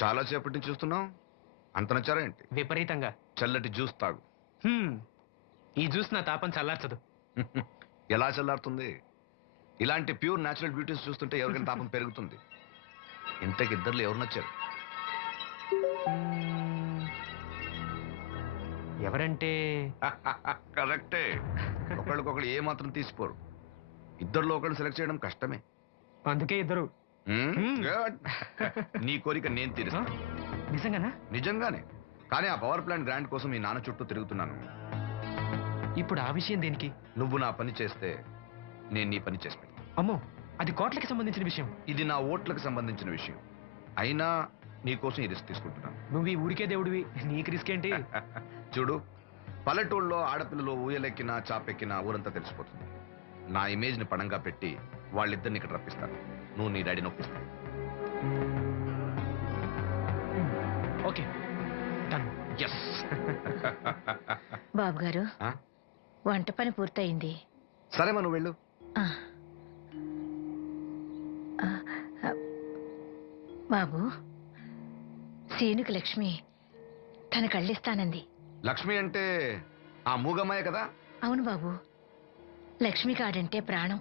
చాలా సేపటి నుంచి చూస్తున్నాం. అంత నచ్చారా ఏంటి? విపరీతంగా. చల్లటి జ్యూస్ తాగు. ఈ జ్యూస్ నా తాపం చల్లార్చదు. ఎలా చల్లారుతుంది? ఇలాంటి ప్యూర్ న్యాచురల్ బ్యూటీస్ చూస్తుంటే ఎవరికైనా తాపం పెరుగుతుంది. ఇంతకి ఇద్దరులో ఎవరు నచ్చారు? ఎవరంటే? కరెక్టే. ఒకళ్ళకొకళ్ళు ఏ మాత్రం తీసిపోరు. ఇద్దరులో ఒకళ్ళు సెలెక్ట్ చేయడం కష్టమే. అందుకే ఇద్దరు. Good. నీ కోరిక నేను తీరుస్తాను. నిజంగానా? నిజంగానే. కానీ ఆ పవర్ ప్లాంట్ గ్రాంట్ కోసం మీ నాన్న చుట్టూ తిరుగుతున్నాను. ఇప్పుడు ఆ విషయం దేనికి? నువ్వు నా పని చేస్తే నేను నీ పని చేసి పెడతాను. అమ్మో, అది కోట్లకి సంబంధించిన విషయం. ఇది నా ఓట్లకు సంబంధించిన విషయం. అయినా నీకోసం ఈ రిస్క్ తీసుకుంటున్నాను. నువ్వు ఈ ఊరికే దేవుడివి, నీకు రిస్క్ ఏంటి? చూడు, పల్లెటూళ్ళలో ఆడపిల్లలు ఊయలెక్కినా చాపెక్కినా ఊరంతా తెలిసిపోతుంది. నా ఇమేజ్ ని పణంగా పెట్టి వాళ్ళిద్దరిని ఇక్కడ రప్పిస్తాను. నువ్వు నీ డాడీ నొప్పిస్తాను. Okay, done. ఎస్. బాబు గారు, వంట పని పూర్తయింది. సరే మనం వెళ్ళు. బాబు, సీనుకి లక్ష్మి తన కళ్ళిస్తానంది. లక్ష్మి అంటే ఆ మూగమ్మాయ కదా? అవును బాబు, లక్ష్మి కాడంటే ప్రాణం.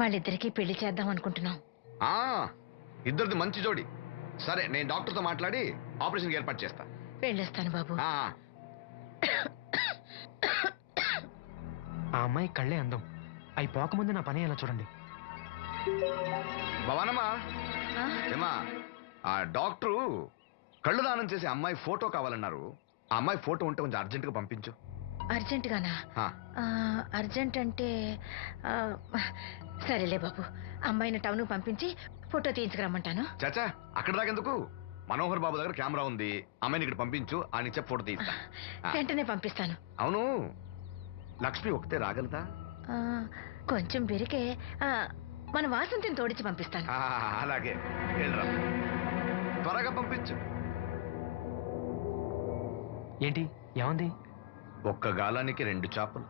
వాళ్ళిద్దరికీ పెళ్లి చేద్దాం అనుకుంటున్నాం. ఇద్దరిది మంచి జోడి. సరే, నేను డాక్టర్తో మాట్లాడి ఆపరేషన్ ఏర్పాటు చేస్తా. వెళ్ళొస్తాను బాబు. ఆ అమ్మాయి కళ్ళే అందం. అవి పోకముందు నా పని ఎలా చూడండి. భవానమ్మా, ఏమా, ఆ డాక్టరు కళ్ళు దానం చేసి అమ్మాయి ఫోటో కావాలన్నారు. ఆ అమ్మాయి ఫోటో ఉంటే కొంచెం అర్జెంటుగా పంపించు. అర్జెంటుగానా? అర్జెంట్ అంటే సరేలే బాబు, అమ్మాయిని టౌన్ పంపించి ఫోటో తీయించుకురమ్మంటాను. చాచా, అక్కడ దాకెందుకు? మనోహర్ బాబు దగ్గర కెమెరా ఉంది. అమ్మాయిని ఇక్కడ పంపించు, ఆయన చెప్పి ఫోటో తీస్తా. వెంటనే పంపిస్తాను. అవును, లక్ష్మి ఒకతే రాగలదా? కొంచెం బెరికే. మన వాసంతిని తోడిచి పంపిస్తాను. అలాగే, వెళ్ళరా, త్వరగా పంపించు. ఏంటి, ఏముంది? ఒక్క గాలానికి 2 చేపలు.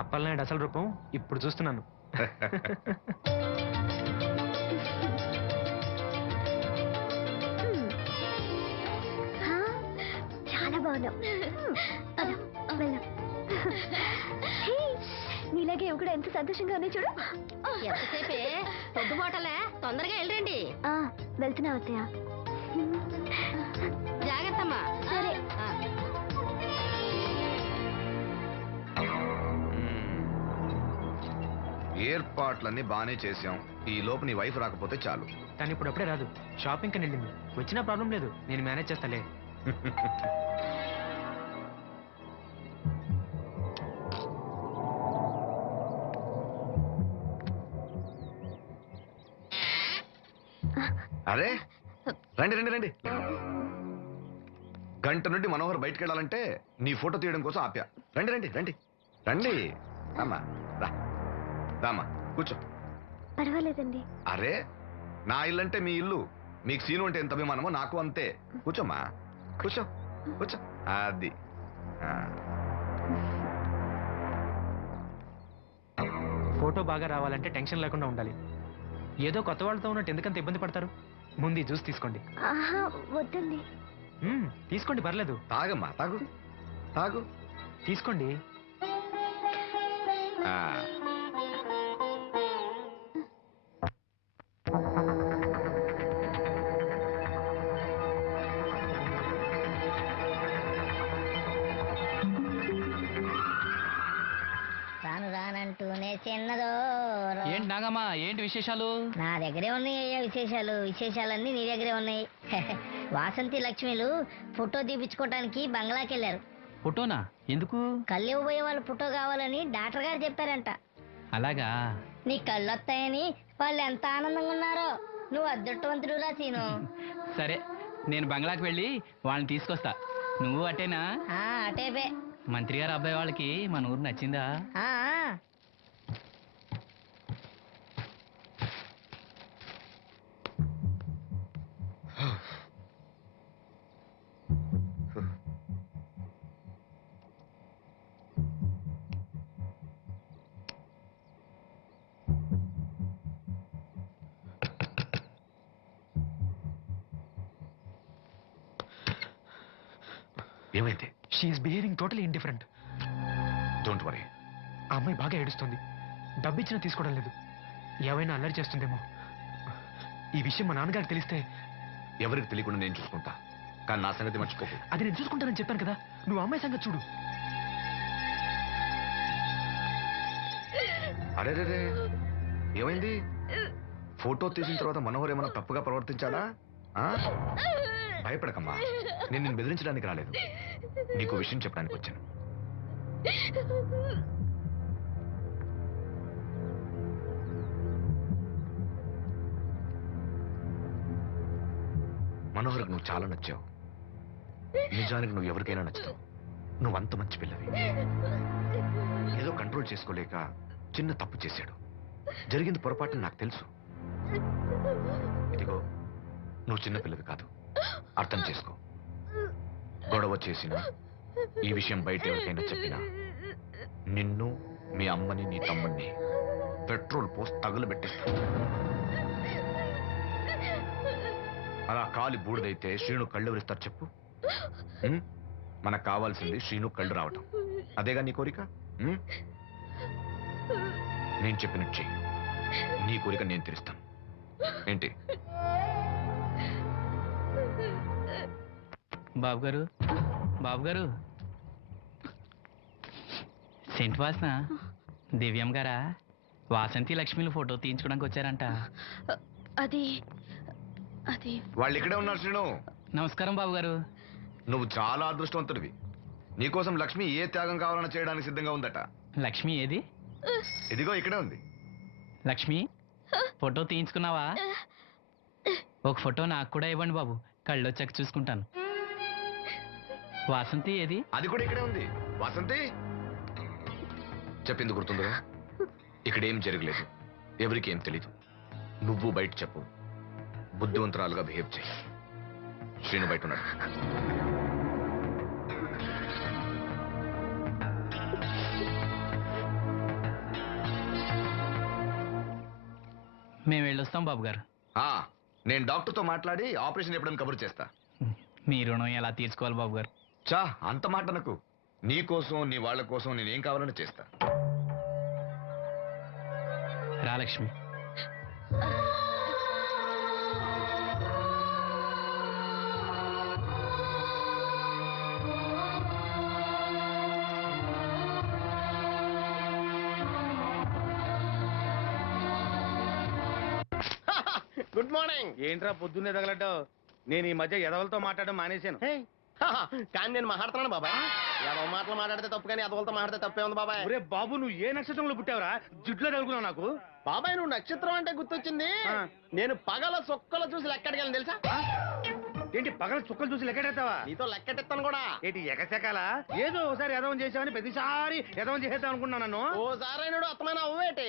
అప్పలనాయుడు అసలు రూపం ఇప్పుడు చూస్తున్నాను. చాలా బాగున్నావు. నీలాగే ఇవి కూడా ఎంత సంతోషంగా ఉన్నాయి చూడు. ఎంతసేపే పొద్దుబాటలే, తొందరగా వెళ్ళండి. వెళ్తున్నా వద్దయా? జాగ్రత్తమ్మా. సరే. ఏర్పాట్లన్నీ బానే చేశాం. ఈ లోపు నీ వైఫ్ రాకపోతే చాలు. కానీ ఇప్పుడు అప్పుడే రాదు, షాపింగ్ కని వెళ్ళింది. వచ్చినా ప్రాబ్లం లేదు, నేను మేనేజ్ చేస్తాలే. అరే, రండి రండి రండి. గంట నుండి మనోహర్ బయటకు వెళ్ళాలంటే నీ ఫోటో తీయడం కోసం ఆప్యా. రండి రండి రండి రండి. రామా, రా, రామా, కూర్చో. పర్వాలేదండి. అరే, నా ఇల్లు అంటే మీ ఇల్లు. మీకు సీను అంటే ఎంత అభిమానమో నాకు అంతే. కూర్చోమ్మా, కూర్చో కూర్చో. అది ఫోటో బాగా రావాలంటే టెన్షన్ లేకుండా ఉండాలి. ఏదో కొత్త వాళ్ళతో ఉన్నట్టు ఎందుకంత ఇబ్బంది పడతారు? ముందు ఈ జ్యూస్ తీసుకోండి. వద్దండి. తీసుకోండి, పర్లేదు. తాగమ్మా, తాగు తాగు, తీసుకోండి. రాను రానంటూనే చిన్నదో. ఏంటి నాగమ్మా, ఏంటి విశేషాలు? నా దగ్గరే ఉన్నాయి అయ్యా విశేషాలు. విశేషాలన్నీ నీ దగ్గరే ఉన్నాయి. వాసంతి లక్ష్మిలు ఫోటో తీపించుకోవటానికి బంగ్లాకి వెళ్ళారు. ఫోటోనా? ఎందుకు? కళ్ళు ఇవ్వబోయే వాళ్ళ ఫోటో కావాలని డాక్టర్ గారు చెప్పారంట. అలాగా? నీ కళ్ళు వస్తాయని వాళ్ళు ఎంత ఆనందంగా ఉన్నారో. నువ్వు అదృష్టవంతుడు రా సీను. సరే, నేను బంగ్లాకి వెళ్ళి వాళ్ళని తీసుకొస్తా. నువ్వు అటేనా? అటేపే. మంత్రి గారు అబ్బాయి వాళ్ళకి మన ఊరు నచ్చిందా? ఏమైంది? She is behaving totally indifferent. Don't worry. ఆ అమ్మాయి బాగా ఏడుస్తుంది. డబ్బిచ్చినా తీసుకోవడం లేదు. ఏవైనా అల్లరి చేస్తుందేమో. ఈ విషయం మా నాన్నగారికి తెలిస్తే ఎవరికి తెలియకుండా నేను చూసుకుంటా, కానీ నా సంగతి మర్చిపోకు. అది నేను చూసుకుంటానని చెప్పాను కదా. నువ్వు అమ్మాయి సంగతి చూడు. అరే రే, ఏమైంది? ఫోటో తీసిన తర్వాత మనోహర్ ఏమైనా తప్పుగా ప్రవర్తించాడా? ఆ? భయపడకమ్మా, నేను నిన్ను బెదిరించడానికి రాలేదు, నీకు విషయం చెప్పడానికి వచ్చాను. మనోహర్కి నువ్వు చాలా నచ్చావు. నిజానికి నువ్వు ఎవరికైనా నచ్చుతావు. నువ్వు అంత మంచి పిల్లవి. ఏదో కంట్రోల్ చేసుకోలేక చిన్న తప్పు చేశాడు. జరిగింది పొరపాటుని నాకు తెలుసు. ఇదిగో, నువ్వు చిన్న పిల్లవి కాదు, అర్థం చేసుకో. గొడవ చేసినా, ఈ విషయం బయట ఎవరికైనా చెప్పినా, నిన్ను, మీ అమ్మని, నీ తమ్ముడిని పెట్రోల్ పోసి తగులబెట్టేస్తా. అలా కాలి బూడిదైతే శ్రీను కళ్ళు ఎవరిస్తారు చెప్పు? ఉం? మనకు కావాల్సింది శ్రీను కళ్ళు రావటం. అదేగా నీ కోరిక? ఉం? నేను చెప్పినట్టు చెయ్యి, నీ కోరిక నేను తీరుస్తాను. ఏంటి? బాబు గారు, బాబు గారు, సెంట్ వాసన దివ్యం గారా? వాసంతి లక్ష్మిలు ఫోటో తీయించుకోవడానికి వచ్చారంట. అది అది వాళ్ళు ఇక్కడే ఉన్నారు శ్రీను. నమస్కారం బాబు గారు. నువ్వు చాలా అదృష్టవంతుడివి. నీకోసం లక్ష్మి ఏ త్యాగం కావాలన్నా చేయడానికి సిద్ధంగా ఉందట. లక్ష్మి ఏది? ఇదిగో ఇక్కడే ఉంది. లక్ష్మి, ఫోటో తీయించుకున్నావా? ఒక ఫోటో నాకు కూడా ఇవ్వండి బాబు, కళ్ళు వచ్చాక చూసుకుంటాను. వాసంతి ఏది? అది కూడా ఇక్కడే ఉంది. వాసంతి, చెప్పింది గుర్తుందిగా? ఇక్కడేం జరగలేదు, ఎవరికి ఏం తెలీదు. నువ్వు బయట చెప్పు, బుద్ధివంతురాలుగా బిహేవ్ చేయి. శ్రీను బయట ఉన్నాడు. మేము వెళ్ళొస్తాం బాబు గారు. నేను డాక్టర్తో మాట్లాడి ఆపరేషన్ ఎప్పుడైనా కబురు చేస్తా. మీ రుణం ఎలా తీర్చుకోవాలి బాబు గారు? చా, అంత మాట నాకు. నీ కోసం, నీ వాళ్ళ కోసం నేనేం కావాలని చేస్తా. రా లక్ష్మి. Good morning. ఏంట్రా పొద్దున్నే తగలడ్డావు? నేను ఈ మధ్య ఎదవలతో మాట్లాడడం మానేశాను. కానీ నేను మాట్లాడుతున్నాను బాబాయ్. ఎదవ మాటలు మాట్లాడితే తప్పు, కానీ ఎదవలతో మాట్లాడితే తప్పే ఉంది బాబాయ్. ఒరే బాబు, నువ్వు ఏ నక్షత్రంలో పుట్టావురా? జిడ్లో తగులుకున్నావు నాకు. బాబాయ్, నువ్వు నక్షత్రం అంటే గుర్తొచ్చింది. నేను పగల సొక్కలు చూసి లెక్కడికెళ్ళను తెలుసా? ఏంటి పగల చుక్కలు చూసి లెక్కెడతావా? నీతో లెక్కెట్టాను కూడా. ఏంటి ఎగసెకాల? ఏదో ఒకసారి ఎదవం చేసావని ప్రతిసారి ఎదవం చేసేద్దాం అనుకున్నాను నన్ను. ఓసారి అయినాడు అత్తమైన అవ్వేటి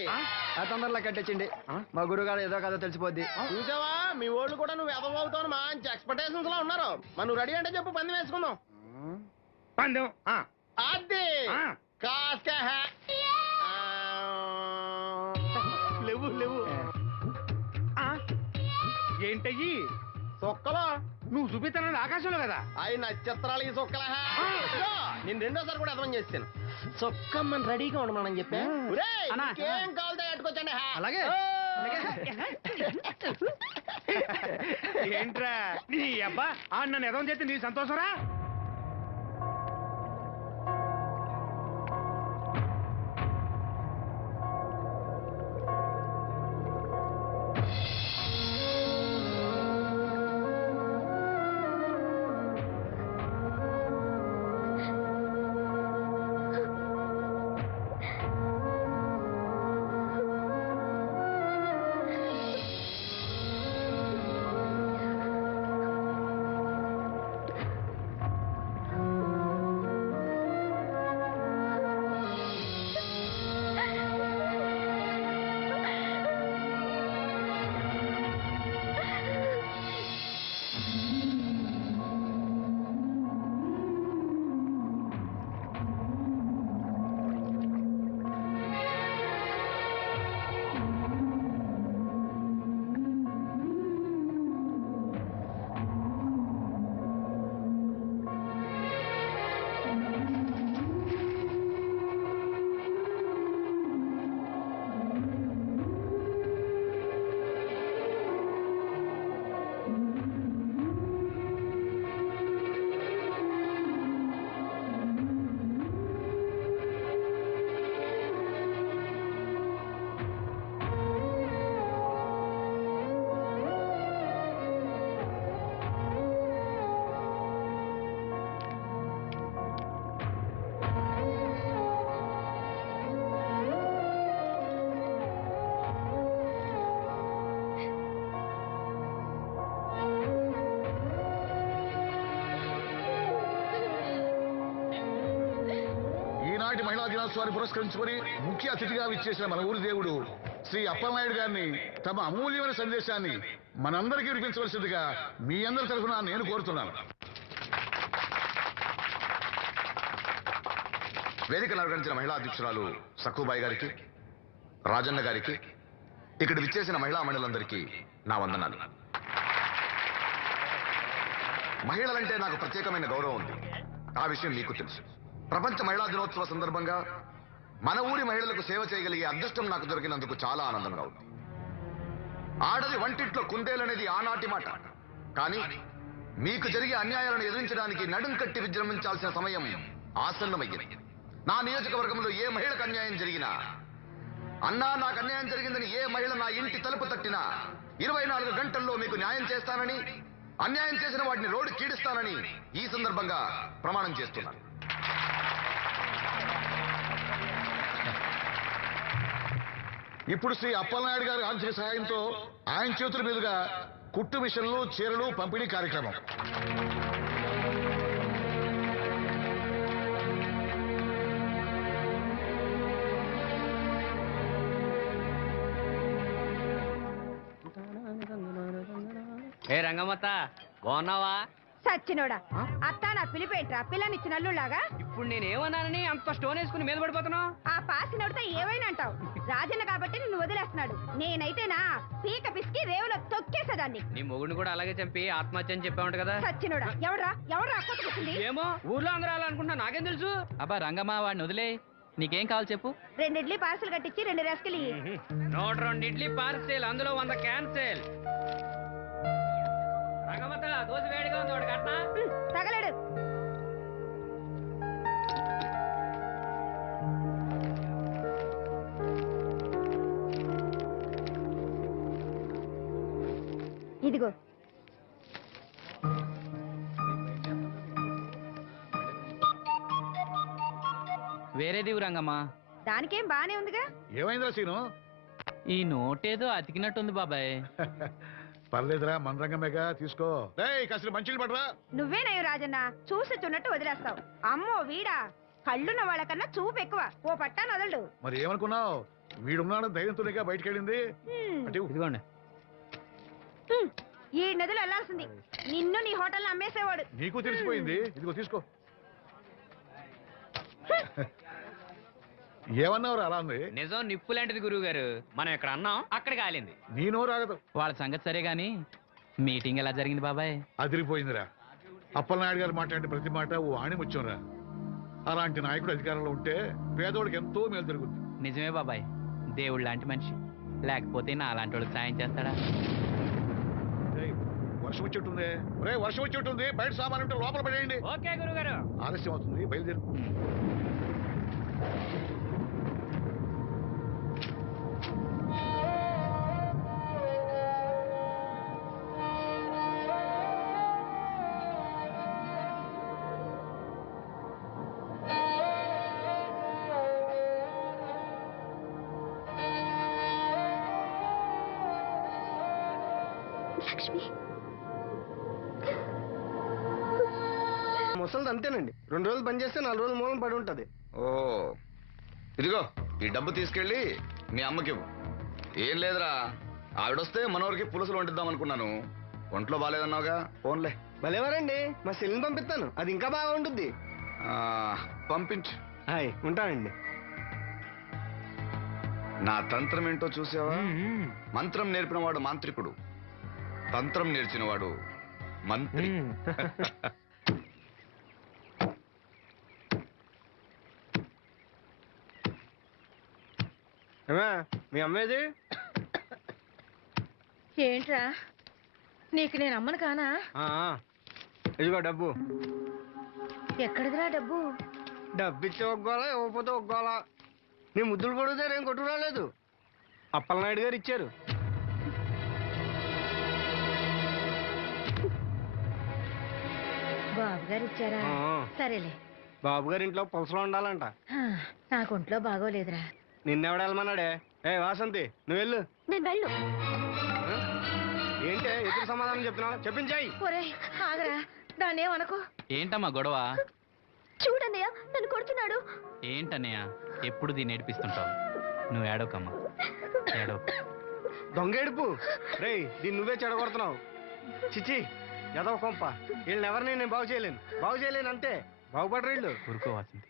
తొందరలో కట్టించండి. మా గురుగారు ఏదో కథ తెలిసిపోద్ది. చూసావా, మీ ఓళ్ళు కూడా నువ్వు ఎదవ అవుతావు మంచి ఎక్స్పెక్టేషన్స్ లో ఉన్నారు. మరి నువ్వు రెడీ అంటే చెప్పు, పందెం వేసుకుందాం. పందెం అది కాస్క లేవు లేవు. ఏంటయ్యి సొక్కలో? నువ్వు చూపిస్తానని ఆకాశంలో కదా. అవి నక్షత్రాలు ఈ సొక్కల. నేను రెండోసారి కూడా అర్థం చేస్తాను. సొక్కమ్మని రెడీగా ఉండమని చెప్పా. ఏం కావాలితే ఎట్టుకొచ్చండి. అలాగే. ఏంట్రా నీ అబ్బా, నన్ను ఎదవం చేస్తే నీ సంతోషరా? దినోత్సవాన్ని పురస్కరించుకొని ముఖ్య అతిథిగా విచ్చేసిన మన ఊరి దేవుడు శ్రీ అప్పలనాయుడు గారిని తమ అమూల్యమైన సందేశాన్ని మనందరికీ వినిపించవలసిందిగా మీ అందరి తరఫున నేను కోరుతున్నాను. వేదికను అలంకరించిన మహిళా అధ్యక్షురాలు సక్కుబాయి గారికి, రాజన్న గారికి, ఇక్కడ విచ్చేసిన మహిళా మండలందరికీ నా వందనాలు. మహిళలంటే నాకు ప్రత్యేకమైన గౌరవం ఉంది. ఆ విషయం మీకు తెలుసు. ప్రపంచ మహిళా దినోత్సవ సందర్భంగా మన ఊరి మహిళలకు సేవ చేయగలిగే అదృష్టం నాకు దొరికినందుకు చాలా ఆనందంగా ఉంది. ఆడది వంటింట్లో కుందేలనేది ఆనాటి మాట. కానీ మీకు జరిగే అన్యాయాలను ఎదిరించడానికి నడుం కట్టి విజృంభించాల్సిన సమయం ఆసన్నమయ్యింది. నా నియోజకవర్గంలో ఏ మహిళకు అన్యాయం జరిగినా, అన్నా నాకు అన్యాయం జరిగిందని ఏ మహిళ నా ఇంటి తలుపు తట్టినా 24 గంటల్లో మీకు న్యాయం చేస్తానని, అన్యాయం చేసిన వాటిని రోడ్డు కీడిస్తానని ఈ సందర్భంగా ప్రమాణం చేస్తున్నాను. ఇప్పుడు శ్రీ అప్పలనాయుడు గారి ఆర్థిక సహాయంతో ఆయన చేతుల మీదుగా కుట్టు మిషన్లు, చీరలు పంపిణీ కార్యక్రమం. ఏ రంగమ్మత్త, బాగున్నావా? సచ్చినోడా, అత్త నా పిలిపేంట్రా పిల్లనిచ్చి నల్లులాగా. ఇప్పుడు నేనేమన్నానని అంత స్టోన్ వేసుకుని మీద పడిపోతున్నావు? ఆ పాసినోడితో ఏమైనా అంటావు. రాజన్న కాబట్టి నిన్ను వదిలేస్తున్నాడు. నేనైతేనా పీక పిసికి రేవులో తొక్కేసేదాన్ని. నీ మొగుడిని కూడా అలాగే చంపి ఆత్మహత్య అని చెప్పామంట కదా. సచ్చినోడా, ఎవడ్రా అక్కడికి? ఏమో, ఊర్లో అందరూ అలా అనుకుంటా, నాకేం తెలుసు. అబ్బా రంగమ్మ, వాడిని వదిలే. నీకేం కావాలి చెప్పు. 2 ఇడ్లీ పార్సల్ కట్టించి 2 రస్కలు. 102 ఇడ్లీ పార్సెల్, అందులో 100 క్యాన్సెల్. రంగమ్మత, దోశ వేడిగా ఉంది, ఒకటి కట్నా? తగలడు. ఇదిగో. వేరేది రంగమ్మా. దానికేం బానే ఉందిగా. ఏమైందిరా సీను? ఈ నోటేదో అతికినట్టుంది బాబాయ్. పర్లేదురా, మన రంగమేగా, తీసుకో. కాసిన మంచిలు పడరా. నువ్వేనయ్యో రాజన్న, చూసి చున్నట్టు వదిలేస్తావు. అమ్మో వీడా, కళ్ళున్న వాళ్ళకన్నా చూపు ఎక్కువ. ఓ పట్టా నదలడు. మరి ఏమనుకున్నావు? వీడున్నాడు ధైర్యంతోనేగా బయటికి వెళ్ళింది. ఇదిగోండి. ఈ నదులు వెళ్లాల్సింది. నిన్ను నీ హోటల్ అమ్మేసేవాడు. నీకు తెలిసిపోయింది. ఇదిగో తీసుకో. ఏమన్నావురా అలా ఉంది? నిజం నిప్పు లాంటిది గురువు గారు. మనం ఇక్కడ అన్నాం, అక్కడ కాలింది. నీ నోరు ఆగదు. వాళ్ళ సంగతి సరే గాని మీటింగ్ ఎలా జరిగింది బాబాయ్? అదిరిపోయిందిరా. అప్పలనాయుడు గారు మాట్లాడిన ప్రతి మాట ఓ ఆణిముత్యంరా. అలాంటి నాయకుడు అధికారంలో ఉంటే పేదోడికి ఎంతో మేలు జరుగుతుంది. నిజమే బాబాయ్, దేవుడు లాంటి మనిషి. లేకపోతే నా అలాంటి వాళ్ళకి సాయం చేస్తాడా? వర్షం వచ్చేట్టుంది. వర్షం వచ్చేట్టుంది. బయట సామాన్ ఉంటే లోపల పడేయండి. ఓకే గురువు గారు. ఆలస్యం అవుతుంది, బయలుదేరు. లక్ష్మి, ముసలిది అంతేనండి. 2 రోజులు పని చేస్తే 4 రోజులు మూలం పడి ఉంటది. ఓ, ఇదిగో ఈ డబ్బు తీసుకెళ్ళి మీ అమ్మకి ఇవ్వు. ఏం లేదురా, ఆవిడొస్తే మనోరికి పులుసులు వండిద్దాం అనుకున్నాను. ఒంట్లో బాగాలేదన్నావుగా, ఫోన్లే. భలేవారండి, మా సెల్ని పంపిస్తాను, అది ఇంకా బాగా ఉంటుంది. పంపించు. హాయ్, ఉంటానండి. నా తంత్రం ఏంటో చూసావా? మంత్రం నేర్పినవాడు మాంత్రికుడు, తంత్రం నేర్చినవాడు మంత్రి. మీ అమ్మేది? ఏంట్రా, నీకు నేను అమ్మను కానా? ఇదిగో డబ్బు. ఎక్కడిదిరా డబ్బు? డబ్బు ఇచ్చే ఒగ్గోలా, ఇవ్వకపోతే ఒగ్గోలా. నీ ముద్దులు కొడితే ఏం కొట్టు రాలేదు. అప్పలనాయుడు గారు ఇచ్చారు. బాబు గారు ఇచ్చారా? సరేలే. బాబు గారి ఇంట్లో పులసలో ఉండాలంట. నాకు ఒంట్లో బాగోలేదురా. నిన్నెవడ వెళ్ళమన్నాడే? వాసంతి, నువ్వు వెళ్ళు. నేను వెళ్ళు. ఏంటే ఎదురు సమాధానం చెప్తున్నావు? చెప్పించాయి. ఒరేయ్ ఆగరా, దాన్నేమనుకో. ఏంటమ్మా గొడవ? చూడన్నయ్య, నన్ను కొడుతున్నాడు. ఏంటన్నయ్య? ఎప్పుడు దీన్ని ఏడిపిస్తుంటావు. నువ్వు ఏడవకమ్మా, ఏడవ. దొంగేడుపు రేయ్, దీన్ని నువ్వే చెడగొడుతున్నావు. చిచి ఎదవ కొంప. వీళ్ళని ఎవరిని నేను బాగు చేయలేను అంతే. బాగుపడరు వీళ్ళు. ఊరుకో వాసంతి.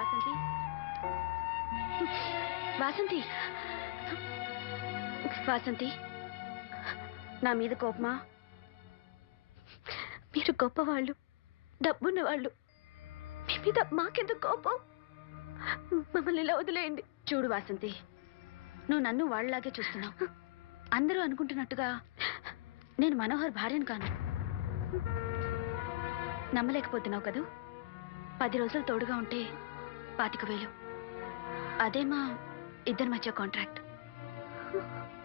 వాసంతి వాసంతి వాసంతి, నా మీద కోపమా? మీరు గొప్పవాళ్ళు, డబ్బున్న వాళ్ళు, మీ మీద మాకెందుకు కోపం? మమ్మల్ని ఇలా వదిలేయండి. చూడు వాసంతి, నువ్వు నన్ను వాళ్ళలాగే చూస్తున్నావు. అందరూ అనుకుంటున్నట్టుగా నేను మనోహర్ భార్యను కాను. నమ్మలేకపోతున్నావు కదూ? 10 రోజులు తోడుగా ఉంటే 25,000. అదే మా ఇద్దరి మధ్య కాంట్రాక్ట్.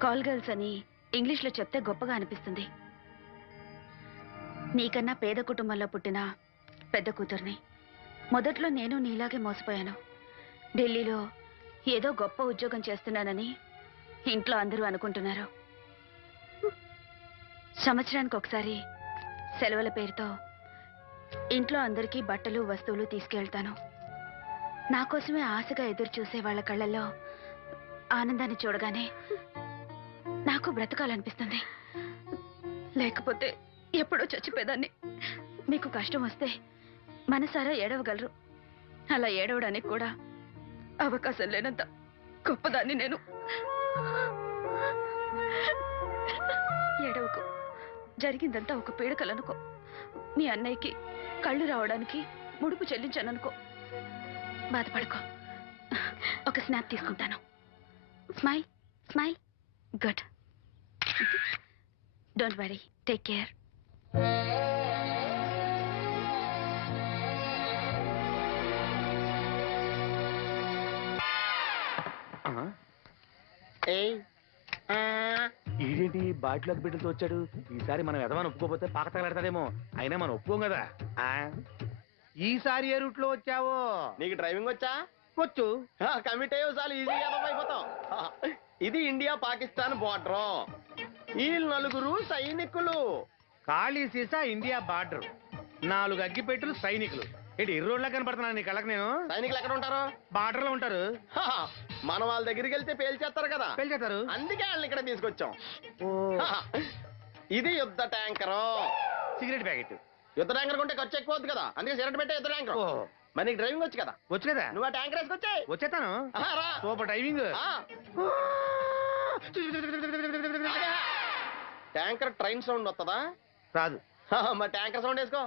కాల్ గర్ల్స్ అని ఇంగ్లీష్లో చెప్తే గొప్పగా అనిపిస్తుంది. నీకన్నా పేద కుటుంబంలో పుట్టిన పెద్ద కూతుర్ని. మొదట్లో నేను నీలాగే మోసపోయాను. ఢిల్లీలో ఏదో గొప్ప ఉద్యోగం చేస్తున్నానని ఇంట్లో అందరూ అనుకుంటున్నారు. సంవత్సరానికి ఒకసారి సెలవుల పేరుతో ఇంట్లో అందరికీ బట్టలు వస్తువులు తీసుకెళ్తాను. నా కోసమే ఆశగా ఎదురు చూసే వాళ్ళ కళ్ళల్లో ఆనందాన్ని చూడగానే నాకు బ్రతకాలనిపిస్తుంది. లేకపోతే ఎప్పుడో చచ్చిపోయేదాన్ని. మీకు కష్టం వస్తే మనసారా ఏడవగలరు. అలా ఏడవడానికి కూడా అవకాశం లేనంత గొప్పదాన్ని నేను. ఏడవకు. జరిగిందంతా ఒక పీడకలనుకో. మీ అన్నయ్యకి కళ్ళు రావడానికి ముడుపు చెల్లించాననుకో. బాధపడుకో. ఒక స్నాప్ తీసుకుంటాను. Smile smile. Good. Don't worry. Take care. ఈడేంటి బాటిలోకి బిడ్డలతో వచ్చాడు? ఈసారి మనం ఎదమని ఒప్పుకోపోతే పాక తగలెడతాడేమో. అయినా మనం ఒప్పుకోం కదా. ఈసారి ఏ రూట్ లో వచ్చావో? నీకు డ్రైవింగ్ వచ్చా? వచ్చు. కమిట్ అయ్యో చాలు, ఈజీగా అయిపోతాం. ఇది ఇండియా పాకిస్తాన్ బోర్డర్. ఈ 4 సైనికులు. ఖాళీ సీసా ఇండియా బార్డర్. 4 అగ్గిపెట్టులు సైనికులు. ఏంటి ఇర్రోడ్లా కనపడుతున్నాను నీ కళ్ళకి నేను? సైనికులు ఎక్కడ ఉంటారు? బార్డర్ లో ఉంటారు. మనం వాళ్ళ దగ్గరికి వెళ్తే పేల్చేస్తారు కదా. పేల్చేస్తారు. అందుకే వాళ్ళని ఇక్కడ తీసుకొచ్చాం. ఇది యుద్ధ ట్యాంకర్. Cigarette packet. యుద్ధ ట్యాంకర్ కొంటే ఖర్చు ఎక్కువ అవుతుంది కదా, అందుకే సిగరెట్ పెట్టే యుద్ధ ట్యాంకర్. మరి నీకు డ్రైవింగ్ వచ్చు కదా? వచ్చు కదా. నువ్వు ఆ ట్యాంకర్ వేసుకొచ్చాయి. వచ్చేస్తాను. Super driving. Tanker train sound వస్తుందా? రాదు. మరి ట్యాంకర్ సౌండ్ వేసుకో.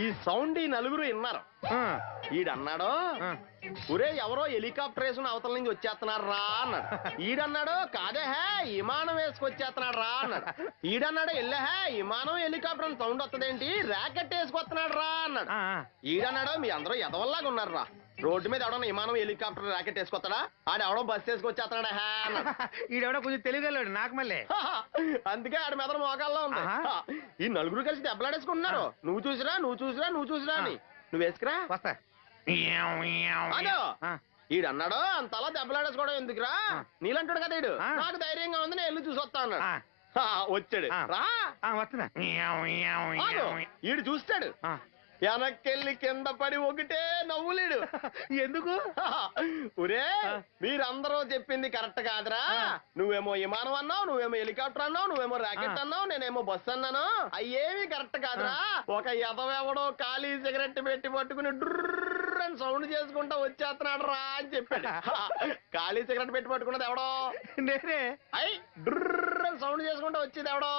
ఈ సౌండ్ ఈ 4 విన్నారు. ఈడన్నాడు, ఒరే ఎవరో హెలికాప్టర్ వేసుకుని అవతల నుంచి వచ్చేస్తున్నారు రా అన్నాడు. ఈడన్నాడు, కాదే హే విమానం వేసుకొచ్చేస్తున్నాడు రా అన్నాడు. ఈడన్నాడు, ఎల్లహే విమానం హెలికాప్టర్ సౌండ్ వస్తుందేంటి, ర్యాకెట్ వేసుకొస్తున్నాడు రా అన్నాడు. ఈడన్నాడు, మీ అందరూ ఎదవల్లాగా ఉన్నారు రా. రోడ్డు మీద ఎవడన్నా విమానం హెలికాప్టర్ ర్యాకెట్ వేసుకొస్తాడా? ఆడెవడో బస్సు వేసుకొచ్చేస్తున్నాడా హే అన్నాడు. ఈడెవడో కొంచెం తెలియగలడు నాకు మళ్ళీ. అందుకే ఆడ మెదడు మోకాల్లో ఉంది. ఈ 4 కలిసి దెబ్బలాడేసుకుంటున్నారు. నువ్వు చూసిరా అని. నువ్వు వేసుకురా. వస్తా. ఈడన్నాడు, అంతలా దెబ్బలాడేసుకోవడం ఎందుకురా, నీలంటాడు కదా ఈడు. నాకు ధైర్యంగా ఉంది, నేను వెళ్ళి చూసి వస్తా అన్నాడు. వచ్చాడు. రా వస్తున్నా. ఈడు చూస్తాడు, వెనక్కెళ్ళి కింద పడి ఒకటే నవ్వులేడు. ఎందుకు? ఒరే మీరందరూ చెప్పింది కరెక్ట్ కాదురా. నువ్వేమో విమానం అన్నావు, నువ్వేమో హెలికాప్టర్ అన్నావు, నువ్వేమో రాకెట్ అన్నావు, నేనేమో బస్సు అన్నాను. అయ్యేవి కరెక్ట్ కాదురా. ఒక ఎదవెవడో ఖాళీ సిగరెట్ పెట్టి పట్టుకుని డ్రర్ అని సౌండ్ చేసుకుంటా వచ్చేస్తున్నాడు రా అని చెప్పాడు. ఖాళీ సిగరెట్ పెట్టి పట్టుకున్నది ఎవడో? నేనే. అయ్యి డ్రర్ అని సౌండ్ చేసుకుంటా వచ్చేది ఎవడో?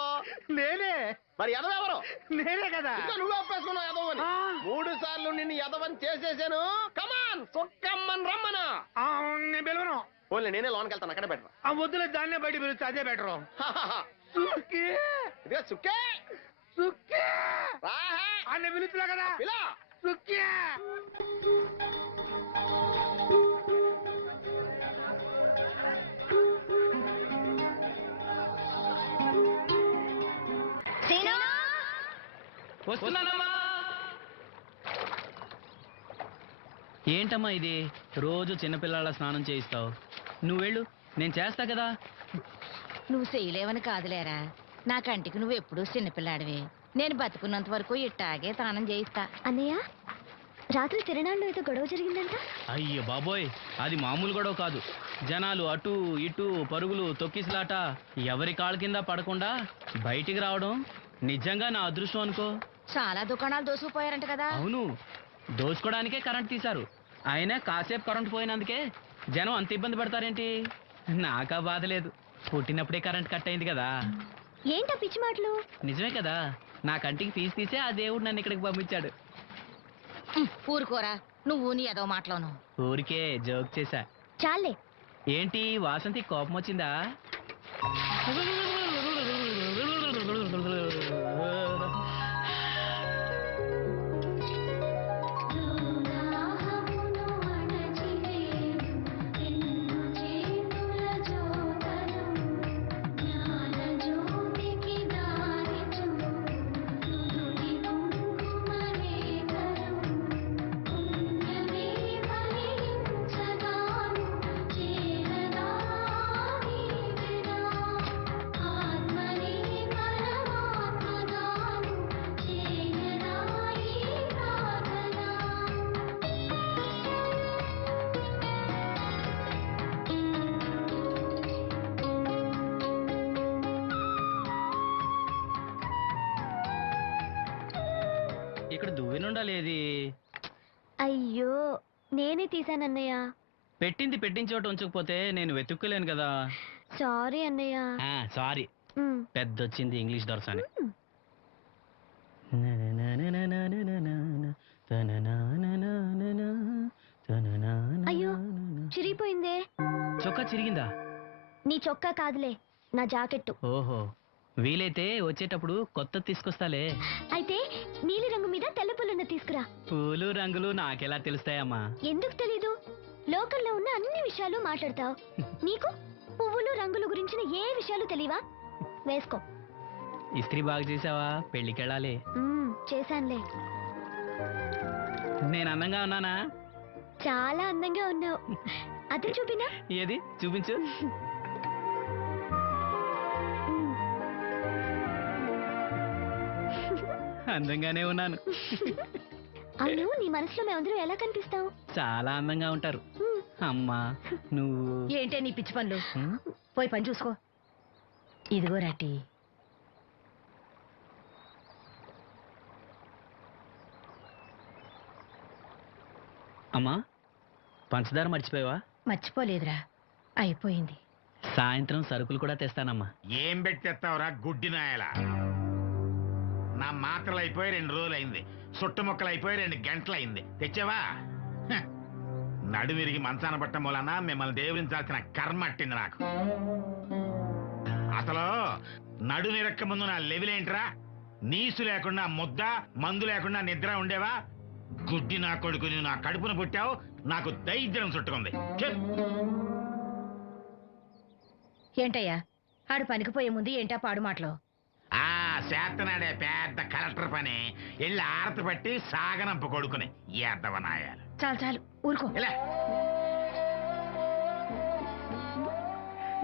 నేనే. మరి ఎదవెవరు? నేనే కదా. నువ్వు ఒప్పేసుకున్నావు ఎదవని. 3 సార్లు నిన్ను ఎదవని చేసేసాను. కమాన్ సుక్కమ్మని రమ్మను. నేను పిలవను. ఓన్లీ నేనే లోనికి వెళ్తాను, అక్కడే బెటర్. వద్దులే, దాన్నే బయట పిలుస్తా, అదే బెటరు. ఇదిగా సుక్కే సుక్కే అన్న పిలుస్తున్నా కదా. సుక్కే వస్తున్నానమ్మా. ఏంటమ్మా ఇది, రోజు చిన్నపిల్లల స్నానం చేయిస్తావు? నువ్వు వెళ్ళు, నేను చేస్తా కదా. నువ్వు చేయలేవని కాదులేరా, నా కంటికి నువ్వు ఎప్పుడూ చిన్నపిల్లాడివి. నేను బతుకున్నంత వరకు ఇట్టాగే తానం చేయిస్తా. అన్నయ్య రాత్రి తిరణాల్లో ఏదో గొడవ జరిగిందంట. అయ్యో బాబోయ్, అది మామూలు గొడవ కాదు. జనాలు అటు ఇటు పరుగులు, తొక్కిసలాట, ఎవరి కాళ్ళ కింద పడకుండా బయటికి రావడం నిజంగా నా అదృష్టం అనుకో. చాలా దుకాణాలు దోసుకుపోయారంట కదా. అవును, దోచుకోవడానికే కరెంట్ తీశారు. అయినా కాసేపు కరెంట్ పోయినందుకే జనం అంత ఇబ్బంది పడతారేంటి? నాకా బాధ లేదు, పుట్టినప్పుడే కరెంట్ కట్ అయింది కదా. ఏంటా పిచ్చి మాటలు? నిజమే కదా, నా కంటికి ఫీజు తీసే ఆ దేవుడు నన్ను ఇక్కడికి పంపించాడు. ఊరుకోరా, నువ్వు నీ ఏదో మాటలోను. ఊరికే జోక్ చేశా. చాలే. ఏంటి వాసంతి కోపం వచ్చిందా? ఇక్కడ దువ్వెనుండాలేది? అయ్యో నేనే తీసానన్నయ్య. పెట్టింది పెట్టిన చోట ఉంచకపోతే నేను వెతుక్కోలేను కదా. సారీ అన్నయ్య. సారీ. పెద్దొచ్చింది ఇంగ్లీష్ దొరసాని. అయ్యో చిరిగిపోయిందే. చొక్కా చిరిగిందా? నీ చొక్కా కాదులే, నా జాకెట్టు. ఓహో, వీలైతే వచ్చేటప్పుడు కొత్త తీసుకొస్తాలే. అయితే నీలి రంగు మీద తెల్ల పుల్లన్న తీసుకురా. పూలు రంగులు నాకెలా తెలుస్తాయమ్మా? ఎందుకు తెలీదు? లోకల్లో ఉన్న అన్ని విషయాలు మాట్లాడతావు. నీకు పువ్వులు రంగులు గురించిన ఏ విషయాలు తెలియవా? వేసుకో. ఇస్త్రీ బాగా చేసావా? పెళ్ళికెళ్ళాలి. చేశానులే. నేను అందంగా ఉన్నానా? చాలా అందంగా ఉన్నావు. అది చూపినా? ఏది చూపించు. అందంగానే ఉన్నాను. అవును, నీ మనసులో మేమందరూ ఎలా కనిపిస్తావు? చాలా అందంగా ఉంటారు. అమ్మా నువ్వు ఏంటే నీ పిచ్చి పనులు? పోయి పని చూసుకో. ఇదిగో రాటి. అమ్మా పంచదార మర్చిపోయావా? మర్చిపోలేదురా, అయిపోయింది. సాయంత్రం సరుకులు కూడా తెస్తానమ్మా. ఏం పెట్టేస్తావురా గుడ్డి నాయలా? నా మాత్రలు అయిపోయి 2 రోజులు అయింది, సుట్టు ముక్కలు అయిపోయి 2 గంటలు అయింది. తెచ్చావా? నడుమిరిగి మంచాన పట్టం మూలన మిమ్మల్ని దేవుడించాల్సిన కర్మ అట్టింది నాకు. అసలు నడుమిరక్క ముందు నా లెవెలేంట్రా? నీసు లేకుండా ముద్ద, మందు లేకుండా నిద్ర ఉండేవా? గుడ్డి నా కొడుకుని నా కడుపును పుట్టావు, నాకు దైద్యం చుట్టుకుంది. ఏంటయ్యా ఆడు పనికిపోయే ముందు ఏంటా పాడు మాటలు? ఆ చేతనాడే పెద్ద కలెక్టర్ పని వెళ్ళి ఆరతి పట్టి సాగనంప కొడుకుని ఎద్దవనాయాలు. చాలు చాలు ఊరుకో.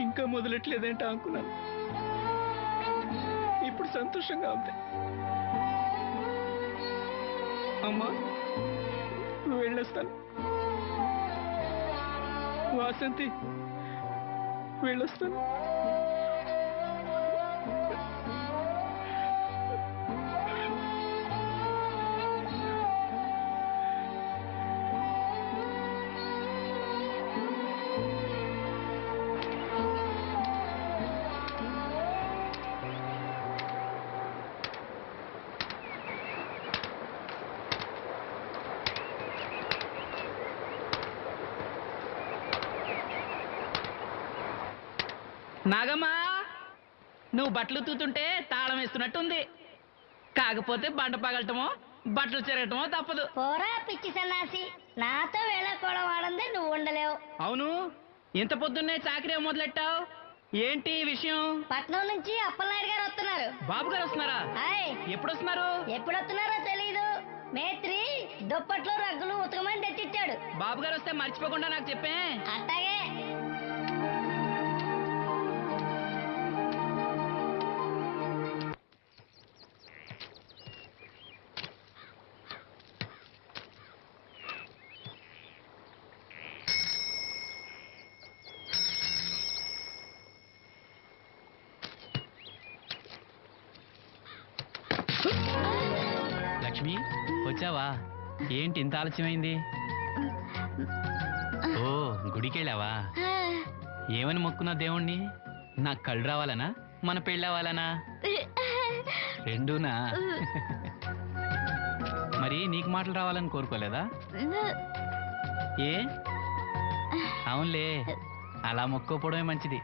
ఇంకా మొదలెట్లేదేంటా అనుకున్నాను, ఇప్పుడు సంతోషంగా ఉంది. అమ్మా వెళ్ళొస్తాను. వాసంతి వెళ్ళొస్తాను. నాగమ్మా నువ్వు బట్టలు తూతుంటే తాళం వేస్తున్నట్టుంది. కాకపోతే బండ పగలటమో బట్టలు చెరగటమో తప్పదు. పోరా పిచ్చి సన్నాసి, నాతో వేళకోవడం వాడందే నువ్వు ఉండలేవు. అవును, ఇంత పొద్దున్నే చాకరీ మొదలెట్టావు? ఏంటి ఈ విషయం? పట్నం నుంచి అప్పలనాయుడు గారు వస్తున్నారు. బాబు గారు వస్తున్నారా? హాయ్. ఎప్పుడు వస్తున్నారు? ఎప్పుడు వస్తున్నారో తెలీదు. మేస్త్రి దుప్పట్లు రగ్గులు ఉతకమని తెచ్చిచ్చాడు. బాబు గారు వస్తే మర్చిపోకుండా నాకు చెప్పే. అట్టాగే. లక్ష్మి వచ్చావా? ఏంటి ఇంత ఆలస్యమైంది? ఓ గుడికి వెళ్ళావా? ఏమని మొక్కున్నా దేవుణ్ణి? నాకు కళ్ళు రావాలనా, మన పెళ్ళవాలనా? రెండూనా? మరి నీకు మాటలు రావాలని కోరుకోలేదా? ఏ అవునులే, అలా మొక్కోపోవడమే మంచిది.